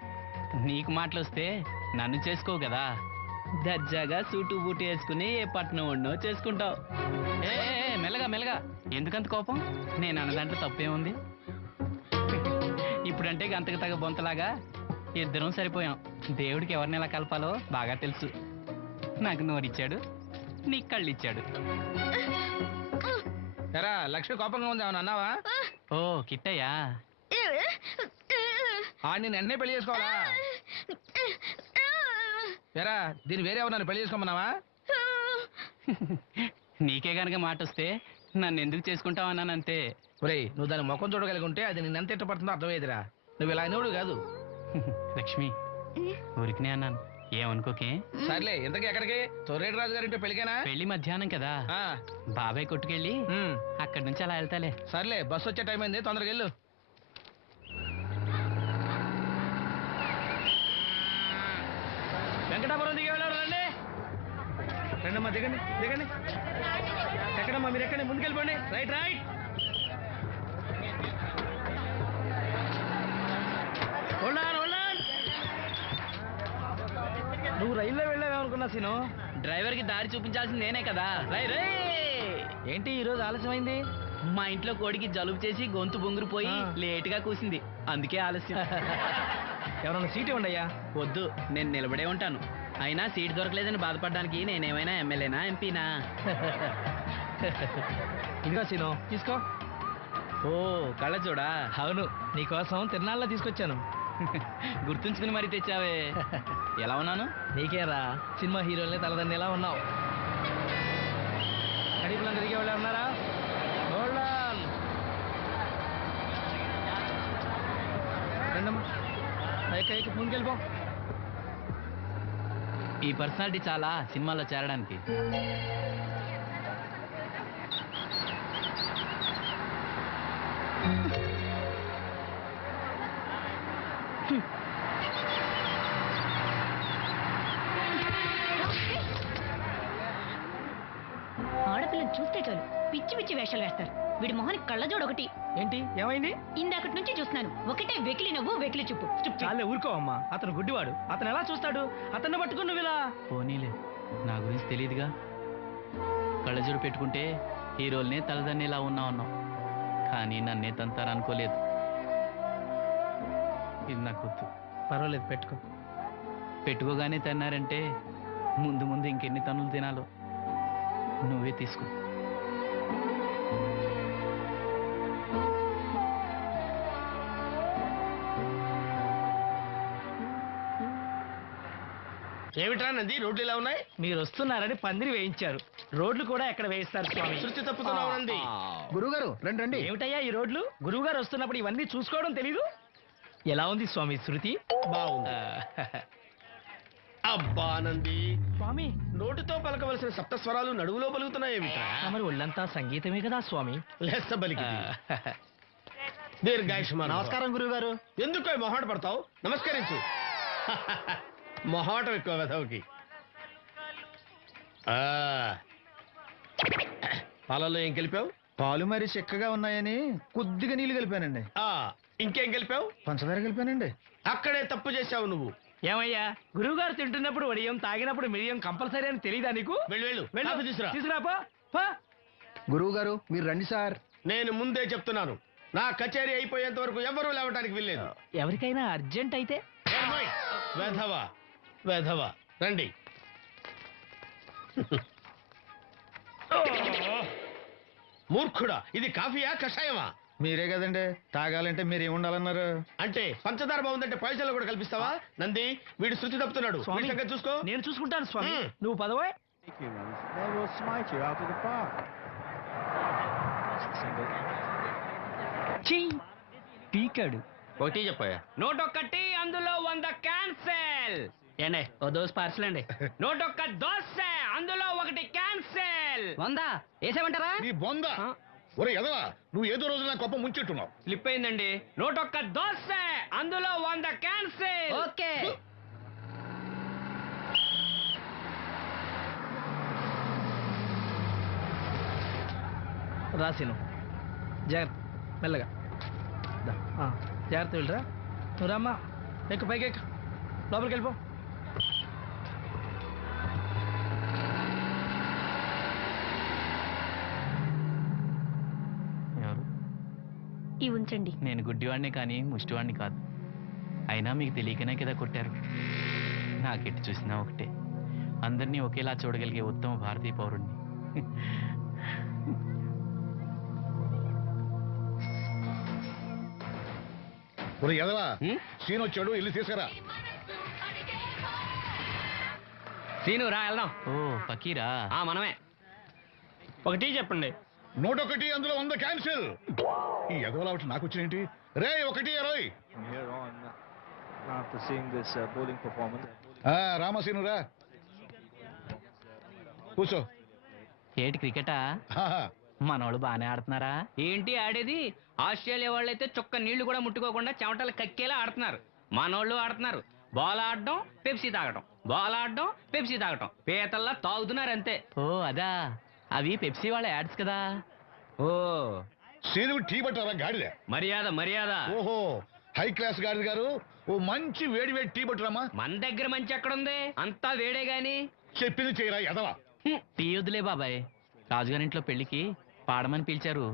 నీకు మాటలు వస్తే నన్ను చేసుకోవు కదా, దర్జాగా సూటు బూటు వేసుకుని ఏ పట్నం ఉండో చేసుకుంటావు. ఏ మెల్లగా మెల్లగా, ఎందుకంత కోపం? నేను అన్నదాంట్లో తప్పేముంది? ఇప్పుడంటే గంతకు తగ్గ బొంతలాగా ఇద్దరం సరిపోయాం. దేవుడికి ఎవరిని ఎలా కలపాలో బాగా తెలుసు. నాకు నోరిచ్చాడు, నీకు కళ్ళు ఇచ్చాడు. ఎరా లక్ష్మి కోపంగా ఉంది, ఏమన్నా అన్నావా? ఓ కిట్టయ్యా, నేను ఎన్నే పెళ్లి చేసుకోవాలా? ఎరా దీన్ని వేరే ఎవరు పెళ్లి చేసుకోమన్నావా? నీకే గనక మాట వస్తే నన్ను ఎందుకు చేసుకుంటావు అన్నానంతే. ఒరేయ్, నువ్వు దాని ముఖం చూడగలిగి ఉంటే అది నిన్నెంత ఇష్టపడుతుందో అర్థమయ్యేదిరా. నువ్వు ఇలా అయినోడు కాదు. లక్ష్మి ఊరికినే అన్నాను, ఏమనుకోకే. సర్లే, ఇంతకీ ఎక్కడికి? తొర్రేటి రాజు గారింటే పెళ్ళికేనా? పెళ్లి మధ్యాహ్నం కదా, బాబాయ్ కొట్టుకెళ్ళి అక్కడి నుంచి అలా వెళ్తాలే. సర్లే, బస్సు వచ్చే టైం అయింది, తొందరగా వెళ్ళు. వెంకటాపురం దిగి వెళ్ళారు. రండి రండమ్మా, దిగండి దిగండి. ఎక్కడమ్మా మీరు? ఎక్కండి, ముందుకెళ్ళిపోండి. Right right. నువ్వు రైల్లో వెళ్ళావేమనుకున్నా సీను. డ్రైవర్ కి దారి చూపించాల్సింది నేనే కదా. రై రై. ఏంటి ఈరోజు ఆలస్యమైంది? మా ఇంట్లో కోడికి జలుబు చేసి గొంతు బొంగురుపోయి లేటుగా కూసింది, అందుకే ఆలస్యం. ఎవరన్నా సీట్ ఇవ్వండి అయ్యా. వద్దు, నేను నిలబడే ఉంటాను. అయినా సీట్ దొరకలేదని బాధపడడానికి నేనేమైనా ఎమ్మెల్యేనా, ఎంపీనా? ఇంకా సీను తీసుకో. ఓ కళ్ళ చూడా. అవును, నీకోసం తిరునాళ్ళ తీసుకొచ్చాను. గుర్తుంచుకుని మరీ తెచ్చావే. ఎలా ఉన్నాను? నీకేరా, సినిమా హీరోల్ని తలదండి ఎలా ఉన్నావు? కడిపులను తిరిగి వాళ్ళు ఉన్నారా? రండమ్మా, ముందుకెళ్ళిపో. ఈ పర్సనాలిటీ చాలా సినిమాలో చేరడానికి. ఆడపిల్లని చూస్తే చాలు పిచ్చి పిచ్చి వేషాలు వేస్తారు. వీడి మొహానికి కళ్ళజోడు ఒకటి. ఏంటి ఏమైంది? ఇందాకటి నుంచి చూస్తున్నాను, ఒకటే వెకిలి నవ్వు వెకిలి చూపు. చాలే ఊరుకో అమ్మా, అతను గుడ్డివాడు. అతను ఎలా చూస్తాడు? అతన్ని పట్టుకుని నువ్వు ఇలా. పోనీలే, నా గురించి తెలియదుగా. కళ్ళజోడు పెట్టుకుంటే హీరోల్నే తలదన్నేలా ఉన్నావు, కానీ నన్నే తంతారనుకోలేదు. ఇది నాకు వద్దు. పర్వాలేదు, పెట్టుకో. పెట్టుకోగానే తిన్నారంటే ముందు ముందు ఇంకెన్ని తన్నులు తినాలో నువ్వే తీసుకో. ఏమిట్రా నంది, రోడ్లు ఇలా ఉన్నాయి? మీరు వస్తున్నారని పందిరి వేయించారు. రోడ్లు కూడా ఎక్కడ వేయిస్తారు స్వామి? శృతి తప్పుతున్నావు నంది. గురుగారు రండి రండి. ఏమిటయ్యా ఈ రోడ్లు? గురువు గారు వస్తున్నప్పుడు ఇవన్నీ చూసుకోవడం తెలీదు? ఎలా ఉంది స్వామి శృతి? బాగుంది. అబ్బా నంది, స్వామి నోటితో పలకవలసిన సప్తస్వరాలు నడువులో పలుకుతున్నాయేమిట్రా? మరి ఒళ్ళంతా సంగీతమే కదా స్వామి. లెస్స బలికి దీర్ఘాయుష్మాన్. నమస్కారం గురుగారు. ఎందుకో మొహాట పడతావు? నమస్కరించు. మొహాటం ఎక్కువ వెధవుకి. పాలల్లో ఏం కలిపావు? పాలు మరి చిక్కగా ఉన్నాయని కొద్దిగా నీళ్లు కలిపానండి. ఇంకేం కలిపావు? పంచదార కలిపానండి. అక్కడే తప్పు చేశావు నువ్వు. ఏమయ్యా, గురువు గారు తింటున్నప్పుడు వడియం, తాగినప్పుడు మిరియం కంపల్సరీ అని తెలీదా నీకు? వెళ్ళు వెళ్ళు, తీసుకురా. గురువు గారు మీరు రండి సార్. నేను ముందే చెప్తున్నాను, నా కచేరీ అయిపోయేంత వరకు ఎవరూ లేవటానికి వెళ్ళలేదు. ఎవరికైనా అర్జెంట్ అయితే వెధవా వెధవా రండి. మూర్ఖుడా, ఇది కాఫీయా కషాయమా? మీరే కదండి తాగాలంటే మీరు ఏముండాలన్నారు? అంటే పంచదార బాగుందంటే పైసలు కూడా కల్పిస్తావా? నంది, వీడు శృతి తప్పుతున్నాడు. వీడి సంగతి చూసుకో. నేను చూసుకుంటాను స్వామి, నువ్వు పదవే. పీకాడు. ఒకటి చెప్పాయా? నూటొక్కటి అందులో 100 క్యాన్సెల్. ఏండే ఓ దోశ పార్సల్ అండి. నూటొక్క దోశ అందులో 1 క్యాన్సెల్. 100 వేసేమంటారా? నీ బొంద. ఒరే ఎదవా, నువ్వు ఏదో రోజు నా కొప్ప ముంచెట్టున్నావు. స్లిప్ అయిందండి. నూటొక్క దోశ అందులో 100 క్యాన్సెల్. ఓకే. రాసిను జాగ్రత్త, మెల్లగా జాగ్రత్త వెళ్ళరా. నువ్వు రామ్మా, ఎక్కు పైకి ఎక్కు, లోపలికి వెళ్ళిపో. ఎవరు? ఈ ఉంచండి. నేను గుడ్డివాడిని కానీ ముష్టివాడిని కాదు. అయినా మీకు తెలియకనే కదా కొట్టారు. నాకెట్టి చూసినా ఒకటే, అందరినీ ఒకేలా చూడగలిగే ఉత్తమ భారతీయ పౌరుణ్ణి. ఒరే ఎదవా, సీన్ వచ్చాడు, ఇల్లు తీసుకురా. సీను రా వెళ్దాం. ఓ ఫకీరా, మనమే. ఒకటి చెప్పండి. 101 అందులో 100 క్యాన్సిల్. ఈ ఎదవలా ఒకటి నాకు వచ్చినేంటి? రే 1-20. రామసీను రా, కూర్చో. ఏటి క్రికెటా? మనోళ్ళు బాగానే ఆడుతున్నారా? ఏంటి ఆడేది? ఆస్ట్రేలియా వాళ్ళైతే చొక్క నీళ్లు కూడా ముట్టుకోకుండా చెమటలు కక్కేలా ఆడుతున్నారు. మనోళ్ళు ఆడుతున్నారు బాల్ ఆడడం, పెప్సీ తాగటం, బాల్ ఆడడం, పెప్సీ తాగటం, పీతల్లా తాగుతున్నారు అంతే. ఓ అదా, అవి పెప్సీ వాళ్ళ యాడ్స్ కదా. ఓ సీను టీ పట్టారా గాడిద? మర్యాద మర్యాద. ఓహో, హై క్లాస్ గాడిద గారు, ఓ మంచి వేడి వేడి టీ పట్టురామా. మన దగ్గర మంచి ఎక్కడుంది, అంతా వేడే గాని. చెప్పింది చేయరా ఎదవా. టీ వద్దులే బాబాయ్, రాజుగారింట్లో పెళ్లికి పాడమని పిలిచారు,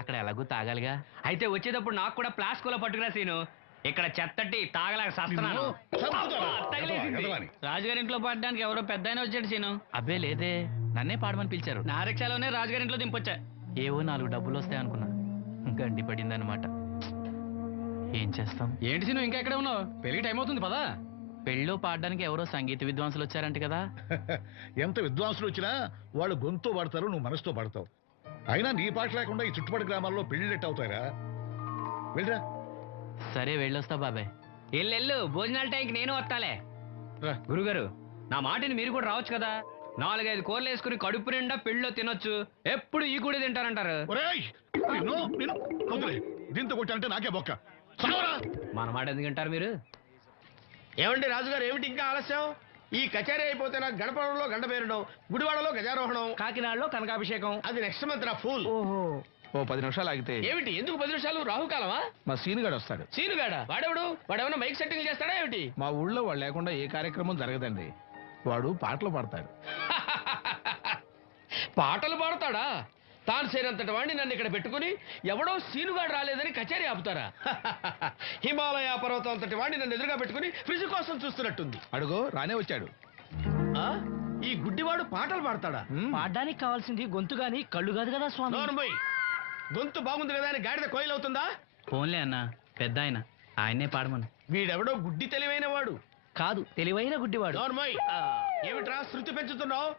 అక్కడ ఎలాగూ తాగాలిగా. అయితే వచ్చేటప్పుడు నాకు కూడా ప్లాస్కోలో పట్టుకురా సీను. ఇక్కడ చెత్తటి తాగలేక సస్తున్నాను. రాజుగారింట్లో పాడడానికి ఎవరో పెద్ద వచ్చాడు సీను. అబ్బే లేదే, నన్నే పాడమని పిలిచారు. నా రిక్షాలోనే రాజుగారింట్లో దింపొచ్చా. ఏవో 4 డబ్బులు వస్తాయనుకున్నా, గండి పడిందనమాట. ఏం చేస్తాం? ఏంటి సీను ఇంకా ఎక్కడ ఉన్నావు? పెళ్లి టైం అవుతుంది పదా. పెళ్ళిలో పాడడానికి ఎవరో సంగీత విద్వాంసులు వచ్చారంట కదా. ఎంత విద్వాంసులు వచ్చినా వాళ్ళు గొంతు పడతారు, నువ్వు మనసుతో పడతావు. అయినా నీ పాట లేకుండా ఈ చుట్టుపక్కల గ్రామాల్లో పెళ్లిళ్ళెట్ అవుతారా? వెళ్ళరా. సరే వెళ్ళొస్తా బాబాయ్. ఎల్లెళ్ళు, భోజనాల టైంకి నేను వస్తాలే. గురుగారు, నా మాటిని మీరు కూడా రావచ్చు కదా. 4-5 కూరలు వేసుకుని కడుపు నిండా పెళ్ళిలో తినొచ్చు. ఎప్పుడు ఈ కూడా తింటారంటారు. దీంతో కొట్టాలంటే నాకే బొక్క. మన మాట ఎందుకు తింటారు మీరు? ఏమండి రాజుగారు, ఏమిటి ఇంకా ఆలస్యం? ఈ కచేరీ అయిపోతే నాకు గణపవరంలో గండ పేరడం, గుడివాడలో గజారోహణం, కాకినాడలో కనకాభిషేకం. అది నెక్స్ట్ మంత్ రా ఫూల్. ఓహో, ఓ 10 నిమిషాలు ఆగితే. ఏమిటి, ఎందుకు 10 నిమిషాలు? రాహుకాలమా? మా సీనుగాడు వస్తాడు. సీనుగాడా? వాడెవడు? వాడేమన్నా మైక్ సెట్టింగ్ చేస్తాడా ఏమిటి? మా ఊళ్ళో వాడు లేకుండా ఏ కార్యక్రమం జరగదండి. వాడు పాటలు పాడతాడు. పాటలు పాడతాడా? తాను సేనంతటి వాడిని నన్ను ఇక్కడ పెట్టుకుని ఎవడో సీనుగాడు రాలేదని కచేరీ ఆపుతారా? హిమాలయ పర్వతం అంతటి వాడిని నన్ను ఎదురుగా పెట్టుకుని ఫ్రిజ్ కోసం చూస్తున్నట్టుంది. అడుగో రానే వచ్చాడు. ఈ గుడ్డివాడు పాటలు పాడతాడా? పాడడానికి కావాల్సింది గొంతు గాని కళ్ళు కాదు కదా స్వామి. నోర్మోయ్, గొంతు బాగుంది కదా అని గాడిద కోయిల్ అవుతుందా? ఫోన్లే అన్న, పెద్ద ఆయన, ఆయనే పాడమను. వీడెవడో గుడ్డి తెలివైన వాడు కాదు, తెలివైన గుడ్డివాడు. నోర్మోయ్, ఏమిట్రా శృతి పెంచుతున్నావు?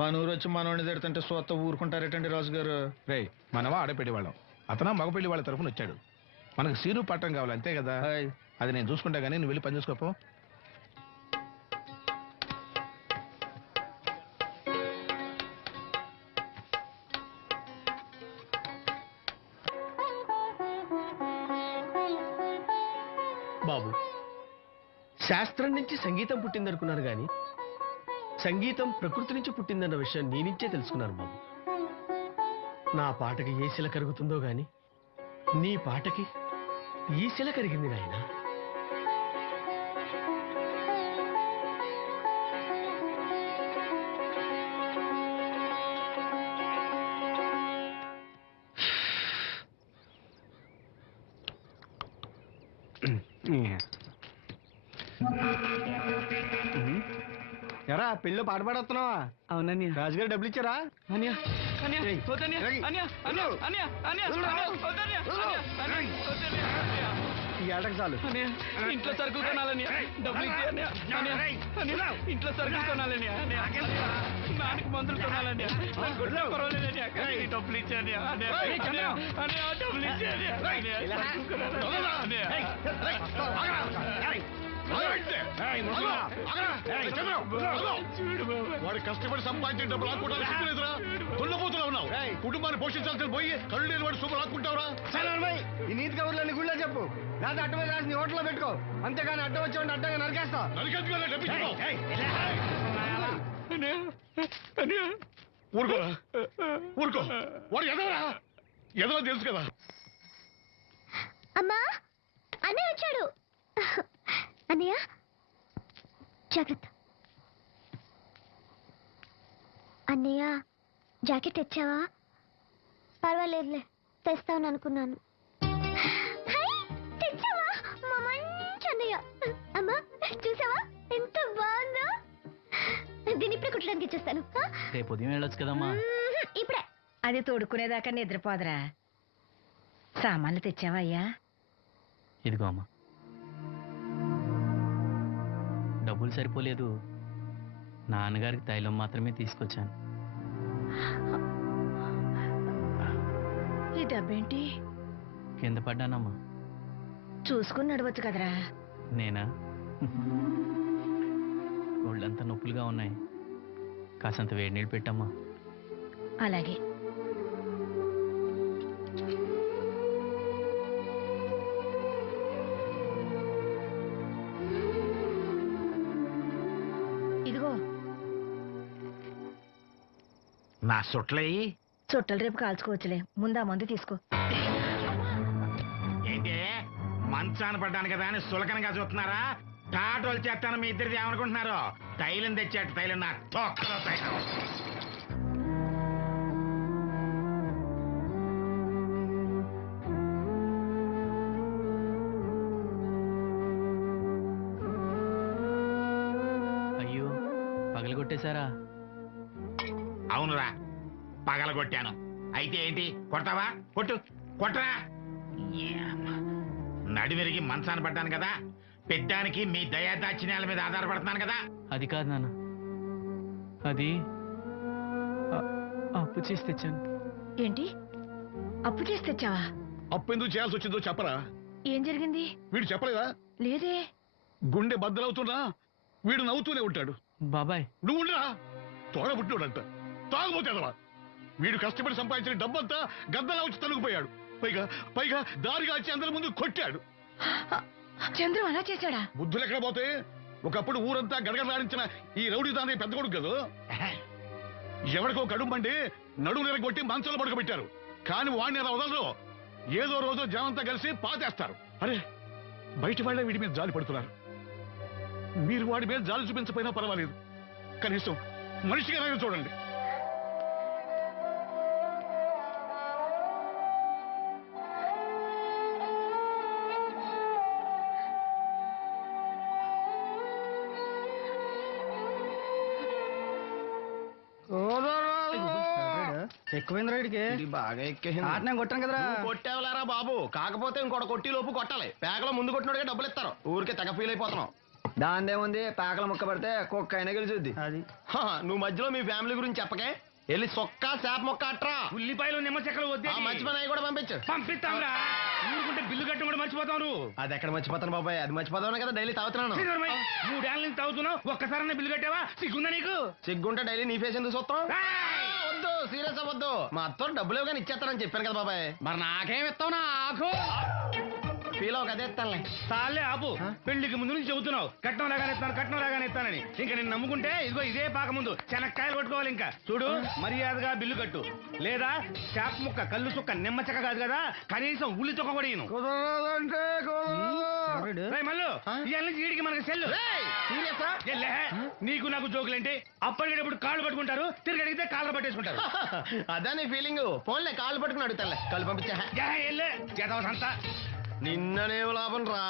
మన ఊరు వచ్చి మనోడిని తిడుతుంటే సొత్త ఊరుకుంటారేటండి రాజుగారు? రే, మనవా ఆడపెళ్లి వాళ్ళం, అతను మగపెళ్లి వాళ్ళ తరఫున వచ్చాడు. మనకు సీను పట్టం కావాలి అంతే కదా. అది నేను చూసుకుంటా గానీ నువ్వు వెళ్ళి పని చూసుకోపో. బాబు, శాస్త్రం నుంచి సంగీతం పుట్టిందనుకున్నాను గాని సంగీతం ప్రకృతి నుంచి పుట్టిందన్న విషయం నీ నుంచే తెలుసుకున్నాను బాబు. నా పాటకి ఏ శిల కరుగుతుందో గాని నీ పాటకి ఈ శిల కరిగింది నాయనా. ఎరా పెళ్ళి పాట పాడుతున్నావా? అవునన్నయ్య. రాజుగారు డబ్బులు ఇచ్చారా? అన్య అన్య ఏయ్, వద్దన్య ఏయ్, అన్య అన్య అన్య అన్య వద్దన్య వద్దన్య ఈ ఏటకు చాలు. అన్య ఇంట్లో సరుకులు కొనాలన్య డబ్బులు ఇచ్చి అన్య అన్య అన్య ఇంట్లో సరుకులు కొనాలన్య అన్య నాన్నకి మందులు కొనాలన్య పర్వాలేదన్య డబ్బులు ఇచ్చి అన్య అన్య అన్య డబ్బులు ఇచ్చి అన్య వాడు కష్టపడి సంపాదించిన డబ్బులు ఆడుకుంటారా? దున్నపోతున్నా ఉన్నావు. కుటుంబాన్ని పోషించాల్సిన పోయి కళ్ళు లేని వాడు సూపర్ ఆడుకుంటావురా? ఈ నీతి కబుర్లన్నీ గుళ్ళో చెప్పు, లేదా అడ్డ మీద రాసి నీ హోటల్లో పెట్టుకో. అంతేగాని అడ్డం వచ్చేవాడిని అడ్డంగా నరికేస్తా. ఊరుకోరా, ఊరుకో. వాడు ఎదవరా? ఎదవ తెలుసు కదా. అమ్మా, అన్నయ్య వచ్చాడు. అన్నయ్య జాగ్రత్త. అన్నయ్య జాకెట్ తెచ్చావా? పర్వాలేదులే, తెస్తావని అనుకున్నాను. హై, తెచ్చావా? మా మంచి అన్నయ్య. అమ్మా చూసావా ఎంత బాగుందో? దీన్ని ఇప్పుడే కుట్టడానికి ఇచ్చేస్తాను. రేపు ఉదయం వెళ్ళొచ్చు కదమ్మా. ఇప్పుడే. అది తోడుకునేదాకా నిద్రపోదరా. సామాన్లు తెచ్చావా అయ్యా? ఇదిగో అమ్మా. డబ్బులు సరిపోలేదు, నాన్నగారికి తైలం మాత్రమే తీసుకొచ్చాను. ఈ డబ్బేంటి? కింద పడ్డానమ్మా. చూసుకుని నడవచ్చు కదరా. నేనా? ఒళ్ళంతా నొప్పులుగా ఉన్నాయి, కాసంత వేడి నీళ్ళు పెట్టమ్మా. అలాగే. ఇదిగో నా సుట్లయి చుట్టలు రేపు కాల్చుకోవచ్చులే, ముందు ఆ మందు తీసుకో. ఏంటి మంచాన పడ్డాను కదా అని సులకనగా చూస్తున్నారా? టాటోలు చేస్తాను మీ ఇద్దరిది ఏమనుకుంటున్నారు? తైలం తెచ్చాడు, తైలం నా తొక్కలో తైలం. అయ్యో, పగలగొట్టేశారా? అవునురా, పగలగొట్టాను. అయితే ఏంటి, కొడతావా? కొట్టు, కొట్టరా. నడివెరిగి మంచాన పడ్డాను కదా, పెద్దానికి మీ దయాదాక్షిణ్యాల మీద ఆధారపడుతున్నాను కదా. అది కాదు నాన్న, అది అప్పు చేసి తెచ్చాను. ఏంటి, అప్పు చేసి తెచ్చావా? అప్పు ఎందుకు చేయాల్సి వచ్చిందో చెప్పరా? ఏం జరిగింది? వీడు చెప్పలేదా? లేదే. గుండె బద్దలవుతున్నా వీడు నవ్వుతూనే ఉంటాడు. బాబాయ్ నువ్వు ఉండరా, తోడబుట్టినోడంట, తాగుపోతేదవా. వీడు కష్టపడి సంపాదించిన డబ్బంతా గద్దలా వచ్చి తనుకుపోయాడు. పైగా పైగా దారిగా వచ్చి అందరి ముందు కొట్టాడు. చంద్రం అలా చేశాడా? బుద్ధులు ఎక్కడ పోతే, ఒకప్పుడు ఊరంతా గడగడలాడించిన ఈ రౌడీ దాని పెద్ద కొడుకు కదా. ఎవరికో కడుంబండి నడుము నిరగొట్టి మంచంలో పడుకోబెట్టారు. కానీ వాడిని అలా వదలరు. ఏదో రోజు జనంతా కలిసి పాతేస్తారు. అరే, బయట వాళ్ళే వీడి మీద జాలి పడుతున్నారు. మీరు వాడి మీద జాలి చూపించకపోయినా పర్వాలేదు, కనీసం మనిషిగా చూడండి. ఎక్కువైంది రైడ్కి, బాగా ఎక్కేసింది. ఆట నేను కొట్టాను కదరా. కొట్టేవలేరా బాబు, కాకపోతే ఇంకోటి కొట్టి లోపు కొట్టాలి. పేకలో ముందు కొట్టినోడికే డబ్బులు ఇస్తారు. ఊరికే తెగ ఫీల్ అయిపోతున్నావు. దాందేముంది, పేకల ముక్క పడితే కుక్క అయినా గెలిచుద్ది. అది నువ్వు మధ్యలో మీ ఫ్యామిలీ గురించి చెప్పకే. వెళ్ళి సొక్క చేప మొక్క అట్రా. ఉల్లిపాయలు నిమ్మ చెక్కలు వద్దే. మర్చిపోయినా కూడా పంపించు. పంపిస్తాంరా. ఊరుకుంటే బిల్లు కట్టడం కూడా మర్చిపోతావు నువ్వు. అది ఎక్కడ మర్చిపోతాను బాబాయ్, అది మర్చిపోతావు కదా డైలీ తాగుతున్నాను. 3 ఏళ్ళ నుంచి తాగుతున్నావు, ఒక్కసారి బిల్లు కట్టావా? సిగ్గుందా నీకు? సిగ్గుంటే డైలీ నీ ఫేస్ ఎందుకు చూస్తాం? వద్దు, సీరియస్ అవ్వద్దు. మా అత్తో డబ్బులు ఇవ్వగానే ఇచ్చేస్తానని చెప్పాను కదా బాబాయ్. మరి నాకేం ఇస్తావు? నాకు ఫీల్ అవ్వక అదే ఇస్తానులే. చాలే ఆపు. పెళ్లికి ముందు నుంచి చెబుతున్నావు కట్నం లాగానే ఇస్తాను, కట్నం లాగానే ఇస్తానని. ఇంకా నేను నమ్ముకుంటే ఇదిగో ఇదే పాక ముందు శనక్కాయలు కొట్టుకోవాలి. ఇంకా చూడు, మర్యాదగా బిల్లు కట్టు, లేదా చేప ముక్క, కళ్ళు చుక్క, నిమ్మ చెక్క కాదు కదా, కనీసం ఉల్లి చుక్క కూడా ఇయ్యను. మళ్ళీ ఇవాళ నుంచి వీడికి మనకి సెల్లు. నీకు నాకు జోకులేంటి? అప్పటికేటప్పుడు కాళ్ళు పట్టుకుంటారు, తిరిగి అడిగితే కాళ్ళు పట్టేసుకుంటారు. అదే నీ ఫీలింగ్. ఫోన్లే కాళ్ళు పట్టుకుని అడుగుతాలే. కాళ్ళు పంపించా సంత నిన్ననే లాభం రా.